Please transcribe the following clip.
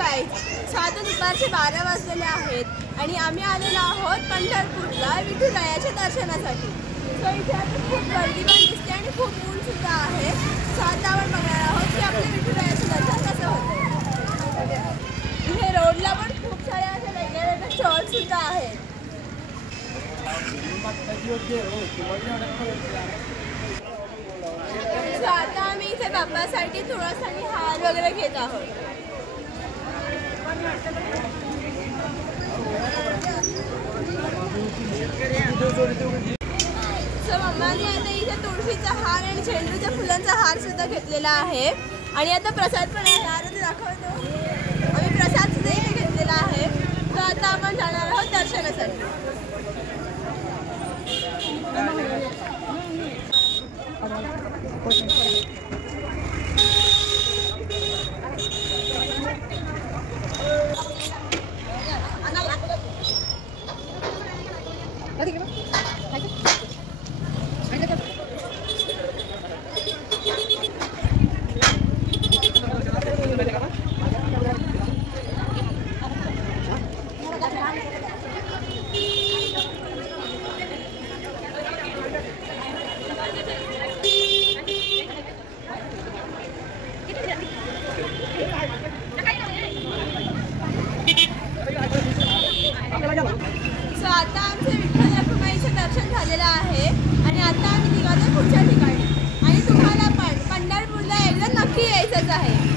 गाईज आता दुपारचे 12 वाजलेले आहेत आणि आम्ही आलेलो आहोत पंढरपूरला विठुरायाच्या दर्शनासाठी. सो इथे आता खूप गर्दी पण दिसते आणि खूप ऊन सुद्धा आहे. सो आता आपण बघणार आहोत की आपल्या विठुरायाचं दर्शन कसं होतं. इथे रोडला पण खूप सारे असे वेगवेगळे स्टॉल सुद्धा आहेत. सो आता आम्ही इथे बाप्पासाठी थोडासा हार वगैरे घेत आहोत. सो मम्माने आता इथे तुळशीचा हार आणि झेंडूच्या फुलांचा हार सुद्धा घेतलेला आहे आणि आता प्रसाद पण आहे. हार दाखवतो. आम्ही प्रसाद सुद्धा इथे घेतलेला आहे. तर आता आपण जाणार आहोत दर्शनासाठी. सो आता आमचं विठ्ठल रखुमाईचं दर्शन झालेलं आहे आणि आता आम्ही निघालो पुढच्या ठिकाणी आणि तुम्हाला पण पंढरपूरला एकदा नक्की यायचंच आहे.